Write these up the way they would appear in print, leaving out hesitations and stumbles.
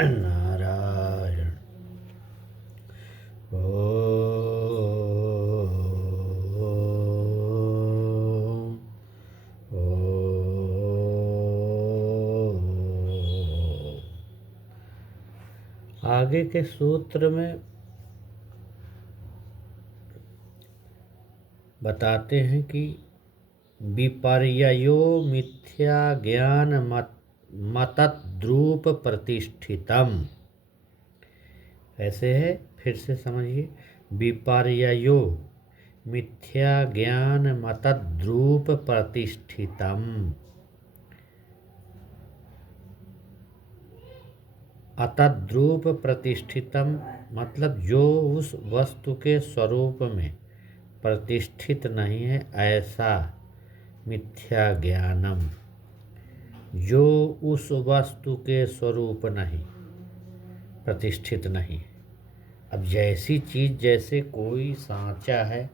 नारायण। ओम ओम। आगे के सूत्र में बताते हैं कि विपर्ययो मिथ्या ज्ञान मतद्रूप प्रतिष्ठितम। ऐसे है, फिर से समझिए। विपर्ययो मिथ्या ज्ञान मतद्रूप प्रतिष्ठितम। अतद्रूप प्रतिष्ठितम मतलब जो उस वस्तु के स्वरूप में प्रतिष्ठित नहीं है, ऐसा मिथ्या ज्ञानम। जो उस वस्तु के स्वरूप नहीं, प्रतिष्ठित नहीं। अब जैसी चीज़, जैसे कोई सांचा है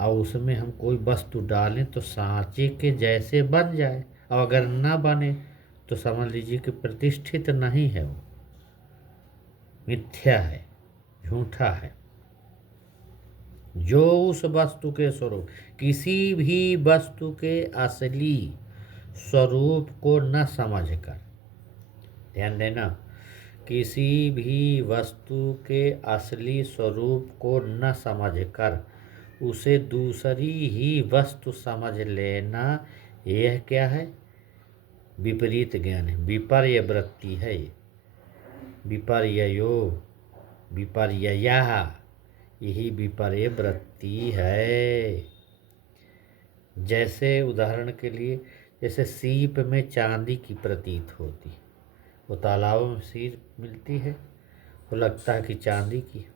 और उसमें हम कोई वस्तु डालें तो सांचे के जैसे बन जाए, और अगर ना बने तो समझ लीजिए कि प्रतिष्ठित नहीं है, वो मिथ्या है, झूठा है। जो उस वस्तु के स्वरूप, किसी भी वस्तु के असली स्वरूप को न समझकर, ध्यान देना, किसी भी वस्तु के असली स्वरूप को न समझकर उसे दूसरी ही वस्तु समझ लेना, यह क्या है? विपरीत ज्ञान है, विपर्य वृत्ति है। विपर्ययो, विपर्ययः, यही विपर्य वृत्ति है। जैसे उदाहरण के लिए, जैसे सीप में चांदी की प्रतीत होती, वो तालाबों में सीप मिलती है, वो लगता है कि चांदी की है।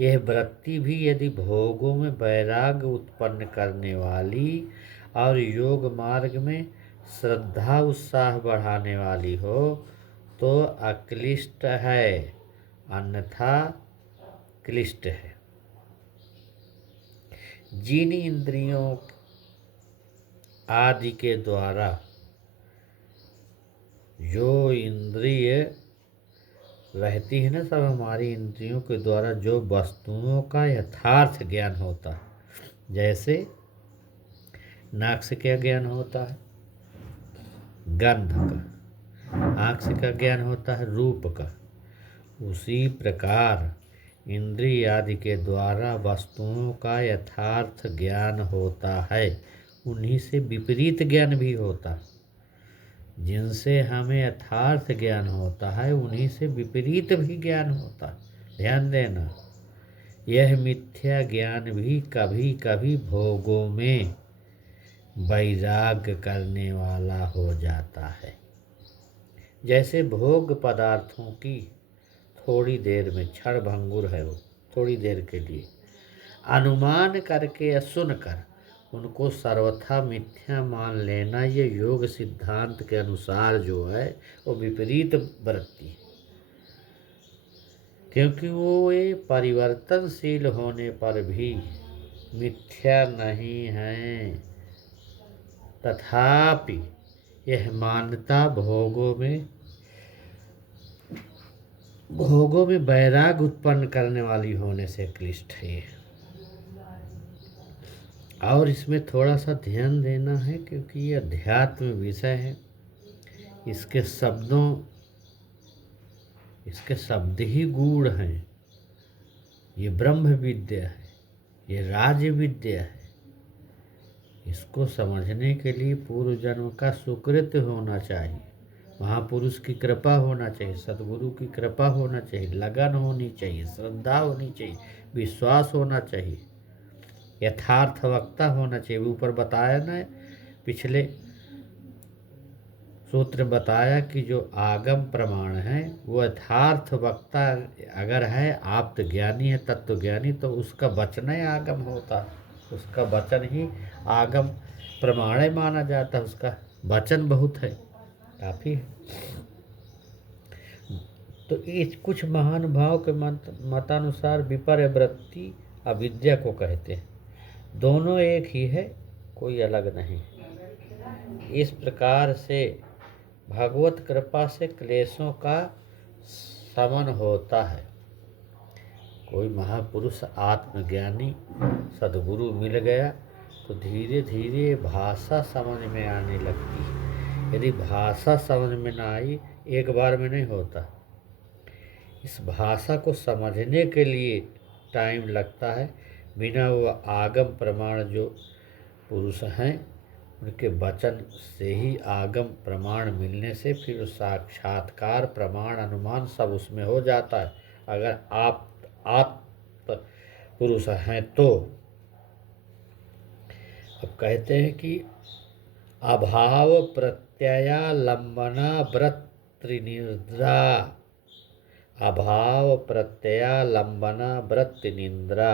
यह वृत्ति भी यदि भोगों में वैराग्य उत्पन्न करने वाली और योग मार्ग में श्रद्धा उत्साह बढ़ाने वाली हो तो अक्लिष्ट है, अन्यथा क्लिष्ट है। जिन इंद्रियों आदि के द्वारा, जो इंद्रिय रहती है ना, सब हमारी इंद्रियों के द्वारा जो वस्तुओं का यथार्थ ज्ञान होता है, जैसे नाक से क्या ज्ञान होता है? गंध का। आँख से क्या ज्ञान होता है? रूप का। उसी प्रकार इंद्रिय आदि के द्वारा वस्तुओं का यथार्थ ज्ञान होता है, उन्हीं से विपरीत ज्ञान भी होता है। जिनसे हमें यथार्थ ज्ञान होता है, उन्हीं से विपरीत भी ज्ञान होता है। ध्यान देना, यह मिथ्या ज्ञान भी कभी कभी भोगों में वैराग्य करने वाला हो जाता है। जैसे भोग पदार्थों की थोड़ी देर में क्षण भंगुर है, वो थोड़ी देर के लिए अनुमान करके या सुनकर उनको सर्वथा मिथ्या मान लेना, ये योग सिद्धांत के अनुसार जो है वो विपरीत वृत्ति है। क्योंकि वो ये परिवर्तनशील होने पर भी मिथ्या नहीं है, तथापि यह मान्यता भोगों में वैराग्य उत्पन्न करने वाली होने से क्लिष्ट है। और इसमें थोड़ा सा ध्यान देना है, क्योंकि ये अध्यात्म विषय है। इसके शब्द ही गूढ़ हैं। ये ब्रह्म विद्या है, ये राज विद्या है। इसको समझने के लिए पूर्व जन्म का सुकृत होना चाहिए, महापुरुष की कृपा होना चाहिए, सद्गुरु की कृपा होना चाहिए, लगन होनी चाहिए, श्रद्धा होनी चाहिए, विश्वास होना चाहिए, यथार्थ वक्ता होना चाहिए। ऊपर बताया ना, पिछले सूत्र बताया कि जो आगम प्रमाण है वो यथार्थ वक्ता अगर है, आप्त ज्ञानी है, तत्व ज्ञानी, तो उसका वचन ही आगम होता है, उसका वचन ही आगम प्रमाण माना जाता है। उसका वचन बहुत है, काफ़ी है। तो इस कुछ महान भाव के मतानुसार विपर्य वृत्ति अविद्या को कहते हैं। दोनों एक ही है, कोई अलग नहीं। इस प्रकार से भगवत कृपा से क्लेशों का समन होता है। कोई महापुरुष आत्मज्ञानी सद्गुरु मिल गया तो धीरे धीरे भाषा समझ में आने लगती है। यदि भाषा समझ में ना आई, एक बार में नहीं होता। इस भाषा को समझने के लिए टाइम लगता है। बिना वो आगम प्रमाण जो पुरुष हैं उनके वचन से ही आगम प्रमाण मिलने से फिर साक्षात्कार प्रमाण अनुमान सब उसमें हो जाता है। अगर आप पुरुष हैं तो अब कहते हैं कि अभाव प्रत्ययालंबना वृत्तिनिद्रा, अभाव प्रत्ययालंबना वृत्तिनिद्रा।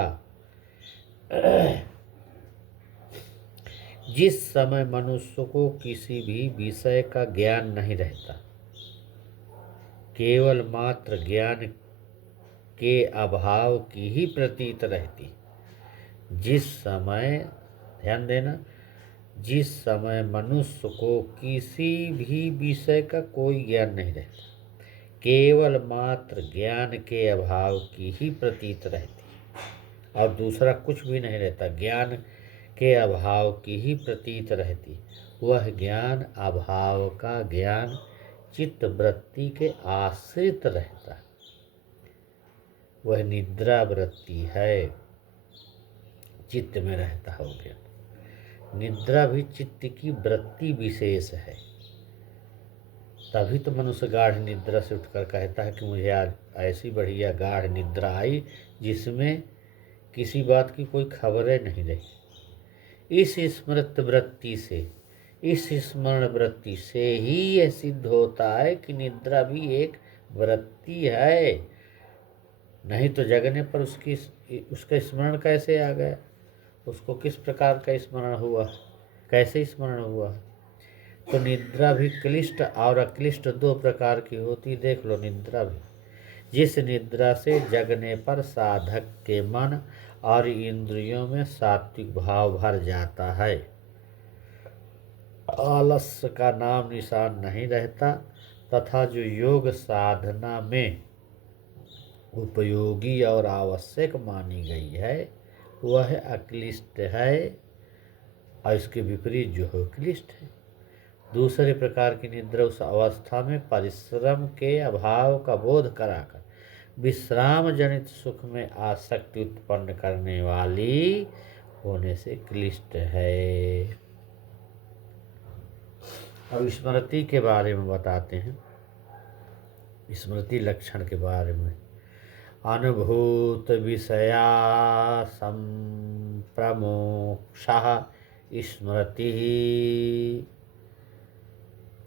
जिस समय मनुष्य को किसी भी विषय का ज्ञान नहीं रहता, केवल मात्र ज्ञान के अभाव की ही प्रतीत रहती। जिस समय, ध्यान देना, जिस समय मनुष्य को किसी भी विषय का कोई ज्ञान नहीं रहता, केवल मात्र ज्ञान के अभाव की ही प्रतीत रहती और दूसरा कुछ भी नहीं रहता, ज्ञान के अभाव की ही प्रतीत रहती। वह ज्ञान अभाव का ज्ञान चित्त वृत्ति के आश्रित रहता, वह निद्रा वृत्ति है, चित्त में रहता हो गया। निद्रा भी चित्त की वृत्ति विशेष है। तभी तो मनुष्य गाढ़ निद्रा से उठकर कहता है कि मुझे आज ऐसी बढ़िया गाढ़ निद्रा आई जिसमें किसी बात की कोई खबरें नहीं रही। इस स्मृत वृत्ति से, इस स्मरण वृत्ति से ही यह सिद्ध होता है कि निद्रा भी एक वृत्ति है। नहीं तो जगने पर उसका स्मरण कैसे आ गया, उसको किस प्रकार का स्मरण हुआ, कैसे स्मरण हुआ। तो निद्रा भी क्लिष्ट और अक्लिष्ट दो प्रकार की होती, देख लो निद्रा भी। जिस निद्रा से जगने पर साधक के मन और इंद्रियों में सात्विक भाव भर जाता है, आलस्य का नाम निशान नहीं रहता, तथा जो योग साधना में उपयोगी और आवश्यक मानी गई है वह अक्लिष्ट है और इसके विपरीत जो है क्लिष्ट है। दूसरे प्रकार की निद्रा उस अवस्था में परिश्रम के अभाव का बोध कराकर विश्राम जनित सुख में आसक्ति उत्पन्न करने वाली होने से क्लिष्ट है। अब स्मृति के बारे में बताते हैं, स्मृति लक्षण के बारे में। अनुभूत विषया संप्रमोक्षः स्मृति।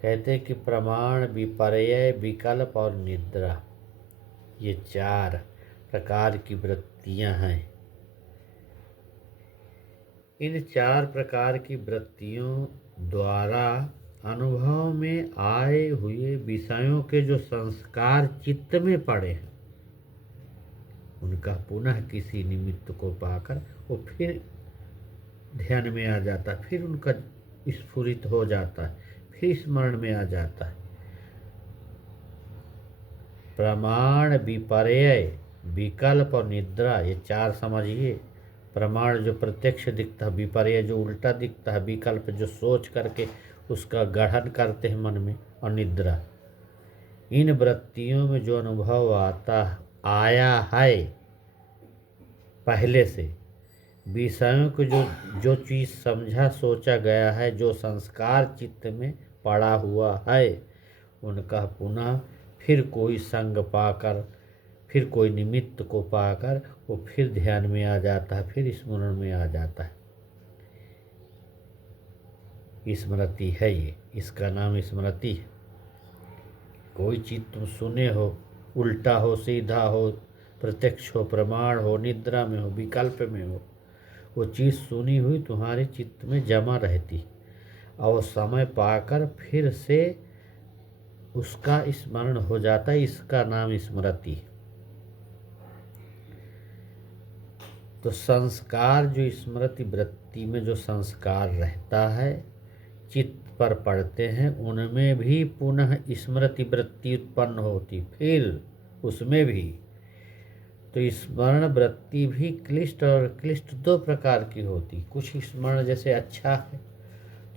कहते हैं कि प्रमाण, विपर्यय, विकल्प और निद्रा, ये चार प्रकार की वृत्तियां हैं। इन चार प्रकार की वृत्तियों द्वारा अनुभव में आए हुए विषयों के जो संस्कार चित्त में पड़े हैं उनका पुनः किसी निमित्त को पाकर वो फिर ध्यान में आ जाता है, फिर उनका स्फुरित हो जाता है, फिर स्मरण में आ जाता है। प्रमाण, विपर्यय, विकल्प और निद्रा, ये चार समझिए। प्रमाण जो प्रत्यक्ष दिखता है, विपर्यय जो उल्टा दिखता है, विकल्प जो सोच करके उसका गठन करते हैं मन में, और निद्रा। इन वृत्तियों में जो अनुभव आया है पहले से, विषयों को जो चीज़ समझा सोचा गया है, जो संस्कार चित्त में पड़ा हुआ है, उनका पुनः फिर कोई संग पाकर, फिर कोई निमित्त को पाकर वो फिर ध्यान में आ जाता है, फिर स्मरण में आ जाता है। स्मृति है ये, इसका नाम स्मृति है। कोई चीज़ तुम सुने हो, उल्टा हो, सीधा हो, प्रत्यक्ष हो, प्रमाण हो, निद्रा में हो, विकल्प में हो, वो चीज़ सुनी हुई तुम्हारे चित्त में जमा रहती और समय पाकर फिर से उसका स्मरण हो जाता है, इसका नाम स्मृति। तो संस्कार, जो स्मृति वृत्ति में जो संस्कार रहता है चित्त पर पड़ते हैं उनमें भी पुनः स्मृति वृत्ति उत्पन्न होती, फिर उसमें भी। तो स्मरण वृत्ति भी क्लिष्ट और क्लिष्ट दो प्रकार की होती। कुछ स्मरण जैसे अच्छा है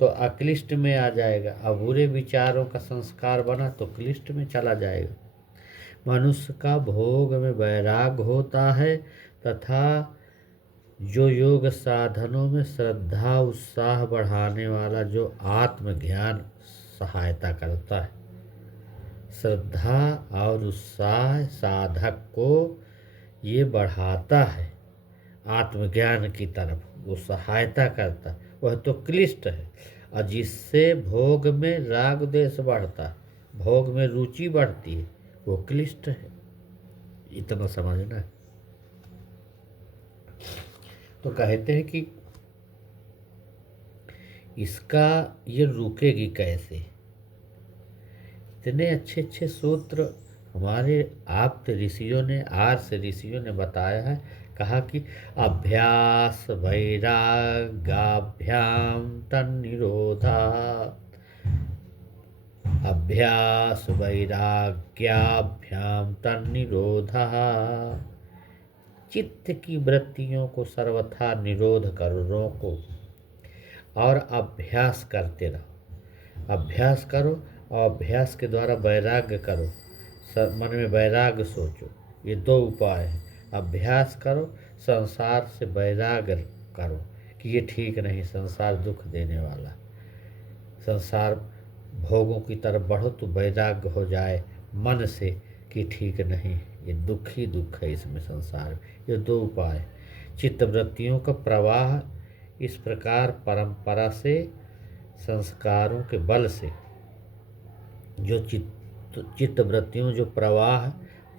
तो अक्लिष्ट में आ जाएगा, अब बुरे विचारों का संस्कार बना तो क्लिष्ट में चला जाएगा। मनुष्य का भोग में वैराग्य होता है तथा जो योग साधनों में श्रद्धा उत्साह बढ़ाने वाला जो आत्मज्ञान सहायता करता है। श्रद्धा और उत्साह साधक को ये बढ़ाता है आत्मज्ञान की तरफ, वो सहायता करता है, वह तो क्लिष्ट है। और जिससे भोग में राग द्वेष बढ़ता है, भोग में रुचि बढ़ती है, वो क्लिष्ट है। इतना समझना है। तो कहते हैं कि इसका ये रुकेगी कैसे। इतने अच्छे अच्छे सूत्र हमारे आप्त ऋषियों ने, आर्ष ऋषियों ने बताया है। कहा कि अभ्यास वैराग्याभ्याम तन्निरोधा, अभ्यास वैराग्याभ्याम तन्निरोधा। चित्त की वृत्तियों को सर्वथा निरोध करो, रोको और अभ्यास करते रहो। अभ्यास करो और अभ्यास के द्वारा वैराग्य करो, मन में वैराग्य सोचो। ये दो उपाय हैं। अभ्यास करो, संसार से वैराग्य करो कि ये ठीक नहीं, संसार दुख देने वाला, संसार भोगों की तरफ बढ़ो तो वैराग्य हो जाए मन से कि ठीक नहीं, ये दुख ही दुख है इसमें संसार में। ये दो उपाय। चित्तवृत्तियों का प्रवाह इस प्रकार परंपरा से, संस्कारों के बल से, जो चित्तवृत्तियों जो प्रवाह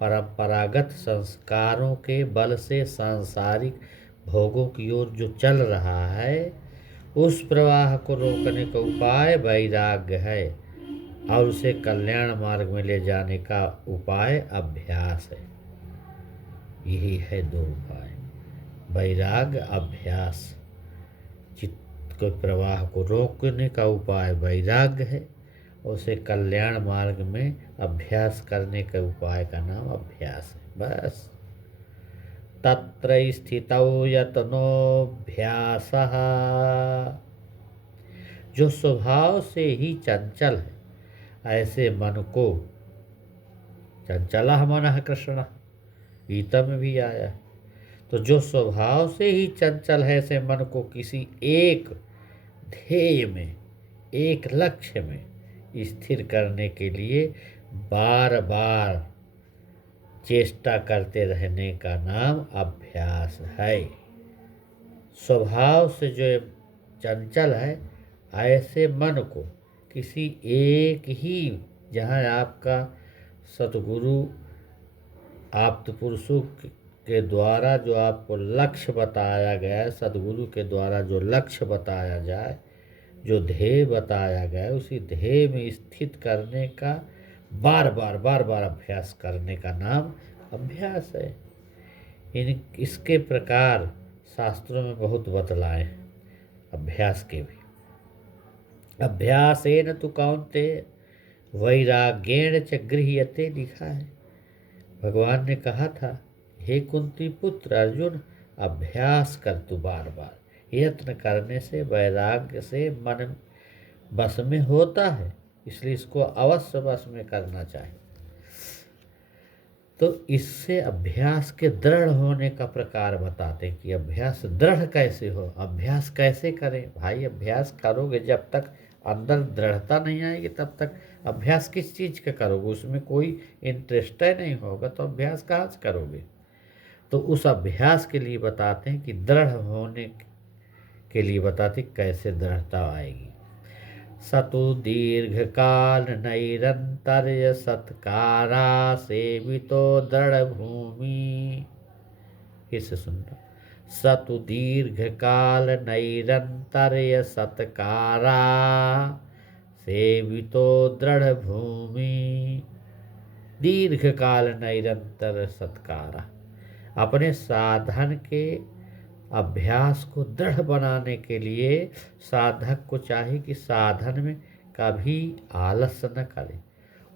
परंपरागत संस्कारों के बल से सांसारिक भोगों की ओर जो चल रहा है, उस प्रवाह को रोकने का उपाय वैराग्य है और उसे कल्याण मार्ग में ले जाने का उपाय अभ्यास है। यही है दो उपाय, वैराग्य अभ्यास। चित्त के प्रवाह को रोकने का उपाय वैराग्य है, उसे कल्याण मार्ग में अभ्यास करने के उपाय का नाम अभ्यास है। बस तत्र स्थितौ यत्नोऽभ्यासः, जो स्वभाव से ही चंचल है ऐसे मन को, चंचला मनः कृष्ण गीता में भी आया है। तो जो स्वभाव से ही चंचल है ऐसे मन को किसी एक ध्येय में, एक लक्ष्य में स्थिर करने के लिए बार बार चेष्टा करते रहने का नाम अभ्यास है। स्वभाव से जो चंचल है ऐसे मन को किसी एक ही, जहाँ आपका सतगुरु आप्त पुरुषों के द्वारा जो आपको लक्ष्य बताया गया है, सतगुरु के द्वारा जो लक्ष्य बताया जाए, जो ध्येय बताया गया, उसी ध्येय में स्थित करने का बार बार अभ्यास करने का नाम अभ्यास है। इसके प्रकार शास्त्रों में बहुत बतलाए हैं अभ्यास के भी। अभ्यासेन तु कौन्तेय वैराग्येण च गृह्यते, लिखा है। भगवान ने कहा था, हे कुंती पुत्र अर्जुन, अभ्यास कर तू बार बार। यत्न करने से वैराग्य से मन बस में होता है, इसलिए इसको अवश्य बस में करना चाहिए। तो इससे अभ्यास के दृढ़ होने का प्रकार बताते हैं कि अभ्यास दृढ़ कैसे हो, अभ्यास कैसे करें। भाई अभ्यास करोगे जब तक अंदर दृढ़ता नहीं आएगी तब तक अभ्यास किस चीज़ का करोगे, उसमें कोई इंटरेस्ट नहीं होगा तो अभ्यास कहाँ से करोगे। तो उस अभ्यास के लिए बताते हैं कि दृढ़ होने के लिए बताते कैसे दृढ़ता आएगी। सतु दीर्घकाल नैरंतर्य सत्कारा सेवितो दृढ़ भूमि। इसे सुनना। सतु दीर्घकाल नैरंतर्य सत्कारा सेवितो दृढ़ भूमि। दीर्घकाल निरंतर सत्कारा, अपने साधन के अभ्यास को दृढ़ बनाने के लिए साधक को चाहिए कि साधन में कभी आलस न करे,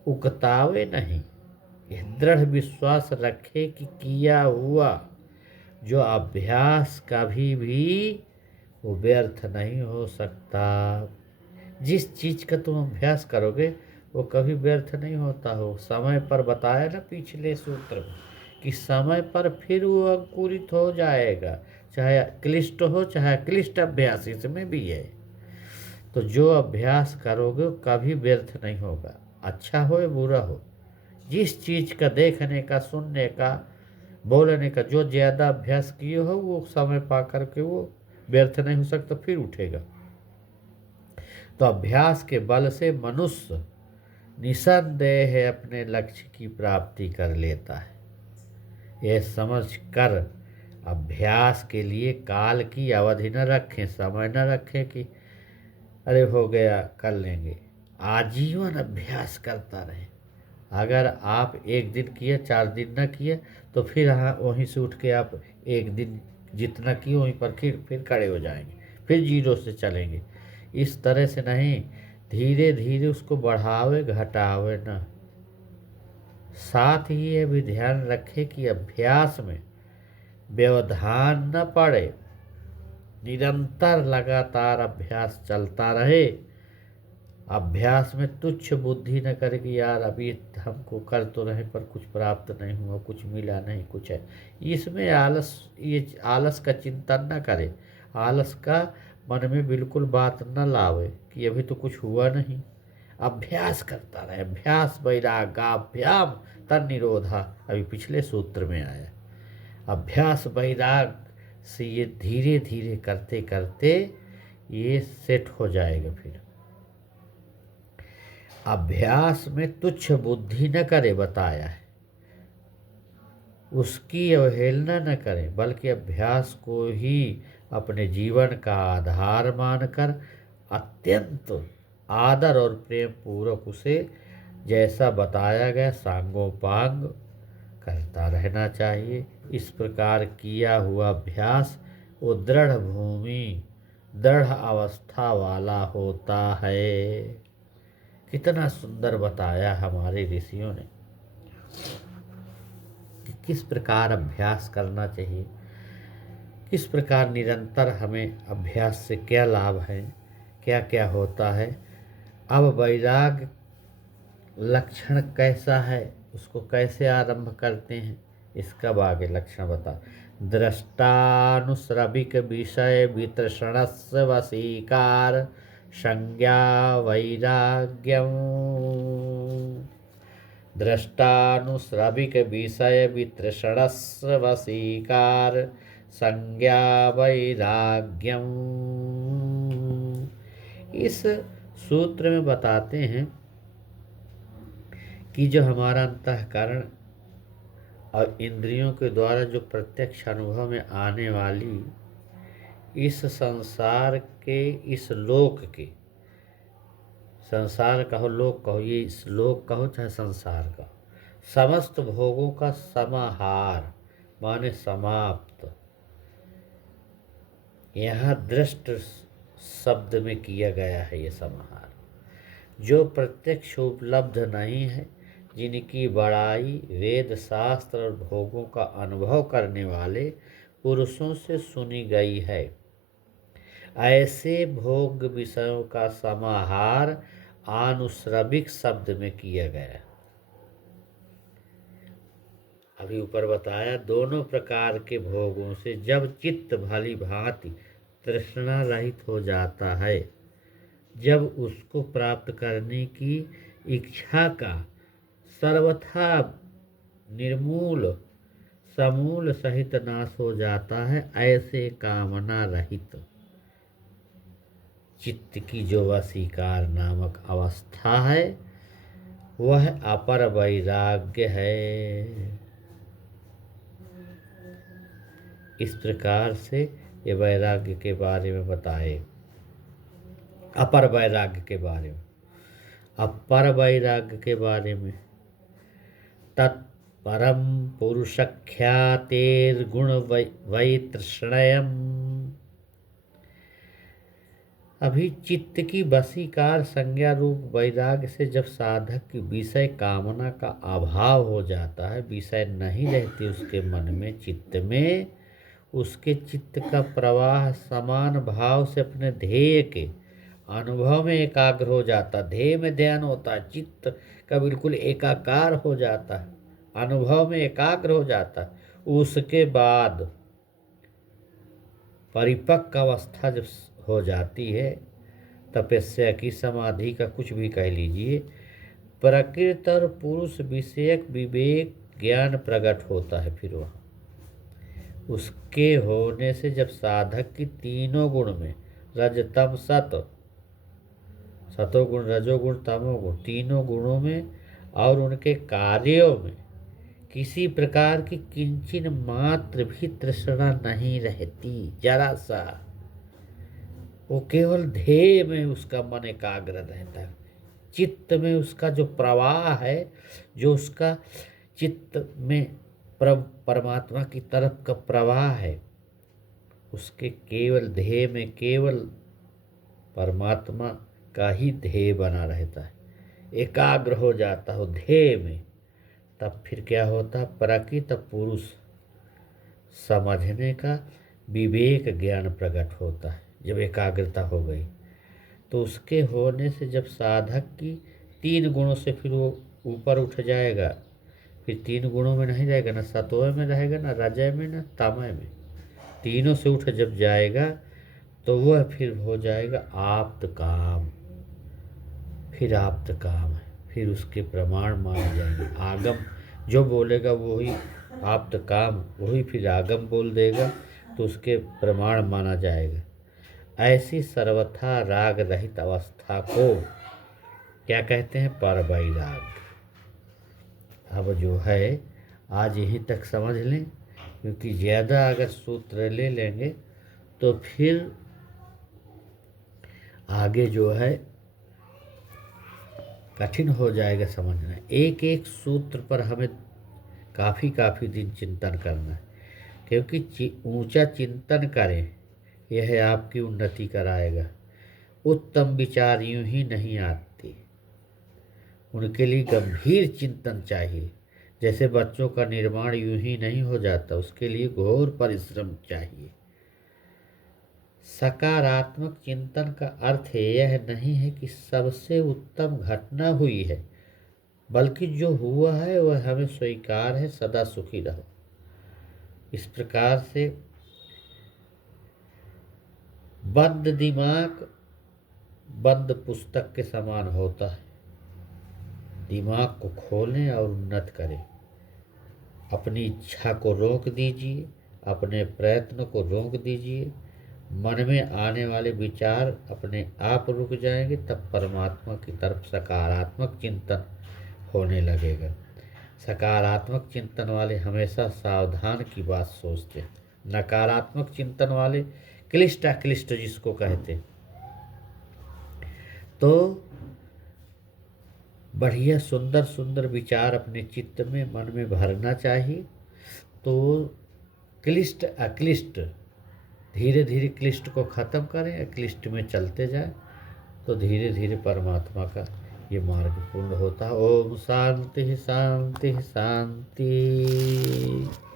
उकतावे नहीं। यह दृढ़ विश्वास रखे कि किया हुआ जो अभ्यास कभी भी वो व्यर्थ नहीं हो सकता। जिस चीज का तुम अभ्यास करोगे वो कभी व्यर्थ नहीं होता हो। समय पर बताया ना पिछले सूत्र में कि समय पर फिर वो अंकुरित हो जाएगा, चाहे क्लिष्ट हो चाहे क्लिष्ट अभ्यास, इसमें भी है। तो जो अभ्यास करोगे वो कभी व्यर्थ नहीं होगा, अच्छा हो या बुरा हो। जिस चीज का देखने का, सुनने का, बोलने का जो ज्यादा अभ्यास किए हो वो समय पा करके वो व्यर्थ नहीं हो सकता, फिर उठेगा। तो अभ्यास के बल से मनुष्य निसंदेह अपने लक्ष्य की प्राप्ति कर लेता है। यह समझ कर अभ्यास के लिए काल की अवधि न रखें, समय न रखें कि अरे हो गया कर लेंगे। आजीवन अभ्यास करता रहे। अगर आप एक दिन किए, 4 दिन न किए, तो फिर हाँ वहीं से उठ के आप एक दिन जितना किए वहीं पर फिर खड़े हो जाएंगे, फिर जीरो से चलेंगे। इस तरह से नहीं, धीरे धीरे उसको बढ़ावे घटावे ना। साथ ही ये भी ध्यान रखे कि अभ्यास में व्यवधान न पड़े, निरंतर लगातार अभ्यास चलता रहे। अभ्यास में तुच्छ बुद्धि न करे कि यार अभी हमको कर तो रहे पर कुछ प्राप्त नहीं हुआ, कुछ मिला नहीं, कुछ है। इसमें आलस, ये आलस का चिंतन न करे। आलस का मन में बिल्कुल बात न लावे कि अभी तो कुछ हुआ नहीं। अभ्यास करता रहे। अभ्यास वैरागाभ्याम तन निरोधा, अभी पिछले सूत्र में आया। अभ्यास वैराग से ये धीरे धीरे करते करते ये सेट हो जाएगा। फिर अभ्यास में तुच्छ बुद्धि न करे, बताया है। उसकी अवहेलना न करें, बल्कि अभ्यास को ही अपने जीवन का आधार मानकर अत्यंत आदर और प्रेम पूर्वक उसे जैसा बताया गया सांगोपांग करता रहना चाहिए। इस प्रकार किया हुआ अभ्यास वो दृढ़ भूमि, दृढ़ अवस्था वाला होता है। कितना सुंदर बताया हमारे ऋषियों ने कि किस प्रकार अभ्यास करना चाहिए, किस प्रकार निरंतर हमें अभ्यास से क्या लाभ है, क्या क्या होता है। अब वैराग लक्षण कैसा है, उसको कैसे आरंभ करते हैं, इसका आगे लक्षण बता। दृष्टानुश्रविक विषय वितृष्णस्य वशीकार संज्ञा वैराग्यम। दृष्टानुश्रविक विषय वितृष्णस्य वशीकार संज्ञा वैराग्यम। इस सूत्र में बताते हैं कि जो हमारा अंतःकरण और इंद्रियों के द्वारा जो प्रत्यक्ष अनुभव में आने वाली इस संसार के, इस लोक के, संसार कहो लोक कहो, ये इस लोक कहो चाहे संसार का, समस्त भोगों का समाहार माने समाप्त, यहाँ दृष्ट शब्द में किया गया है। ये समाहार जो प्रत्यक्ष उपलब्ध नहीं है, जिनकी बड़ाई वेद शास्त्र और भोगों का अनुभव करने वाले पुरुषों से सुनी गई है, ऐसे भोग विषयों का समाहार आनुश्रविक शब्द में किया गया। अभी ऊपर बताया दोनों प्रकार के भोगों से जब चित्त भली भांति तृष्णा रहित हो जाता है, जब उसको प्राप्त करने की इच्छा का सर्वथा निर्मूल समूल सहित नाश हो जाता है, ऐसे कामना रहित चित्त की जो वशीकार नामक अवस्था है वह अपर वैराग्य है। इस प्रकार से ये वैराग्य के बारे में बताए, अपर वैराग्य के बारे में। अपर वैराग्य के बारे में परम पुरुषख्यातेर्गुण वैतृष्णयम्। अभी चित्त की वशीकार संज्ञा रूप वैराग्य से जब साधक की विषय कामना का अभाव हो जाता है, विषय नहीं रहती उसके मन में, चित्त में, उसके चित्त का प्रवाह समान भाव से अपने ध्येय के अनुभव में एकाग्र हो जाता, ध्येय में ध्यान होता है, चित्त का बिल्कुल एकाकार हो जाता है, अनुभव में एकाग्र हो जाता है। उसके बाद परिपक्व अवस्था जब हो जाती है, तपस्या की, समाधि का, कुछ भी कह लीजिए, प्रकृति और पुरुष विषयक विवेक ज्ञान प्रकट होता है। फिर वहाँ उसके होने से जब साधक की तीनों गुण में, रजतम सत, सतोगुण, रजोगुण, तमोगुण, तीनों गुणों में और उनके कार्यों में किसी प्रकार की किंचन मात्र भी तृष्णा नहीं रहती, जरा सा, वो केवल ध्येय में उसका मन एकाग्र रहता है, चित्त में उसका जो प्रवाह है, जो उसका चित्त में परमात्मा की तरफ का प्रवाह है, उसके केवल ध्येय में केवल परमात्मा का ही ध्येय बना रहता है, एकाग्र हो जाता हो ध्येय में। तब फिर क्या होता, प्रकृति पुरुष समझने का विवेक ज्ञान प्रकट होता है। जब एकाग्रता हो गई तो उसके होने से जब साधक की तीन गुणों से फिर वो ऊपर उठ जाएगा, फिर तीन गुणों में नहीं रहेगा, ना सत्वय में रहेगा, ना रजय में, ना तमय में, तीनों से उठ जब जाएगा तो वह फिर हो जाएगा आप्त काम। फिर आप्त काम है, फिर उसके प्रमाण माने जाएंगे, आगम जो बोलेगा वही आप्त काम, वही फिर आगम बोल देगा तो उसके प्रमाण माना जाएगा। ऐसी सर्वथा राग रहित अवस्था को क्या कहते हैं, परवैराग। अब जो है आज यहीं तक समझ लें, क्योंकि ज़्यादा अगर सूत्र ले लेंगे तो फिर आगे जो है कठिन हो जाएगा समझना। एक एक सूत्र पर हमें काफ़ी दिन चिंतन करना है, क्योंकि ऊंचा चिंतन करें, यह आपकी उन्नति कराएगा। उत्तम विचार यूं ही नहीं आते, उनके लिए गंभीर चिंतन चाहिए। जैसे बच्चों का निर्माण यूं ही नहीं हो जाता, उसके लिए घोर परिश्रम चाहिए। सकारात्मक चिंतन का अर्थ यह नहीं है कि सबसे उत्तम घटना हुई है, बल्कि जो हुआ है वह हमें स्वीकार है, सदा सुखी रहो। इस प्रकार से बंद दिमाग बंद पुस्तक के समान होता है। दिमाग को खोलें और उन्नत करें। अपनी इच्छा को रोक दीजिए, अपने प्रयत्न को रोक दीजिए, मन में आने वाले विचार अपने आप रुक जाएंगे, तब परमात्मा की तरफ सकारात्मक चिंतन होने लगेगा। सकारात्मक चिंतन वाले हमेशा सावधान की बात सोचते हैं, नकारात्मक चिंतन वाले क्लिष्ट अक्लिष्ट जिसको कहते हैं। तो बढ़िया सुंदर सुंदर विचार अपने चित्त में, मन में भरना चाहिए। तो क्लिष्ट अक्लिष्ट, धीरे धीरे क्लिष्ट को ख़त्म करें, अक्लिष्ट में चलते जाएं, तो धीरे धीरे परमात्मा का ये मार्ग पूर्ण होता है। ओम शांति शांति शांति।